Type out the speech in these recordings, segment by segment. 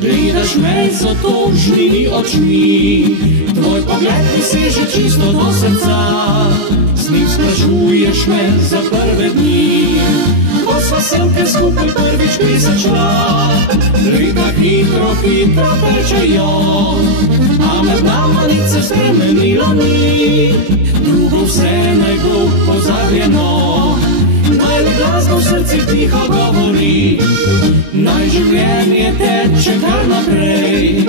Gledaš me z otožnimi očmi, tvoj pogled mi seže čisto do srca. Z njim sprašuješ me za prve dni, ko sva semke skupaj prvič prizačla. Leta hitro tečejo, a med nama nič se spremenilo ni. Drugo vse naj bo pozabljeno, naj le glasno v srci tiho govori. Naj življenje teče kar naprej,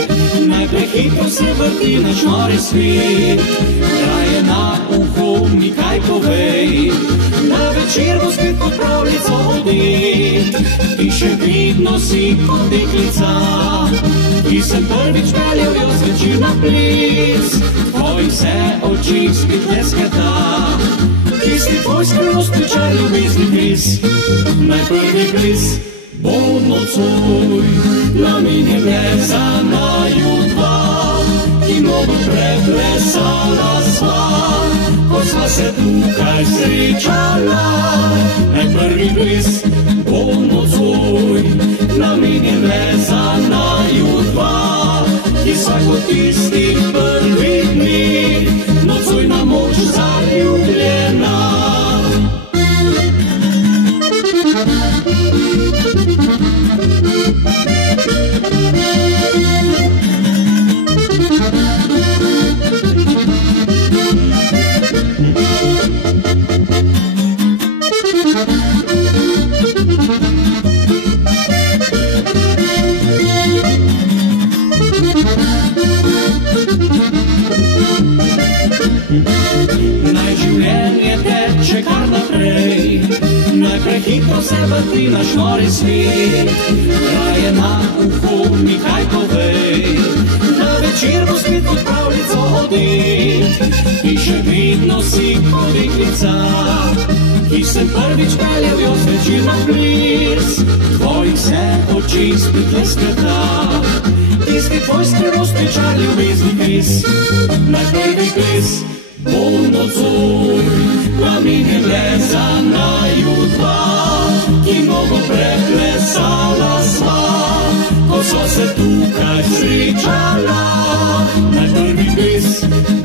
naj prehitro se vrti naš nori svet. Raje na uho mi kaj povej, na večer bo spet pod pravljico odet. Ti še vidno si kot deklica, ki sem prvič peljal jo zvečer na ples. Tvojih se oči spet leskata, tisti tvoj skrivnostni čar ljubezni ples. Naj prvi ples bo nocoj namenjen le za naju dva, ki mnogo preplesala sva, ko sva se tukaj srečala. Naj prvi ples bo nocoj namenjen le za naju dva, ki sva kot tistih prvih dni nocoj na moč zaljubljena. Naj življenje teče kar naprej, naj prehitro se vrti naš nori svet. Raje na uho mi kaj povej, na večer bo spet pod pravljico odet. Ti še vidno si kot deklica, ki sem prvič peljal jo zvečer na ples. Tvojih se oči spet leskata, tisti tvoj skrivnostni čar ljubezni ples. Naj prvi ples bo nocoj namenjen le za naju dva, ki mnogo preplesala sva, ko sva se tukaj srečala. Naj prvi ples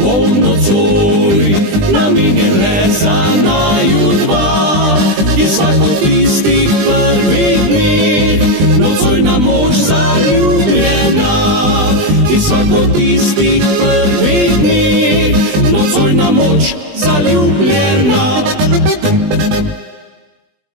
bo nocoj namenjen le za naju dva, ki sva kot tistih prvih dni nocoj na moč zaljubljena. Ki sva kot tistih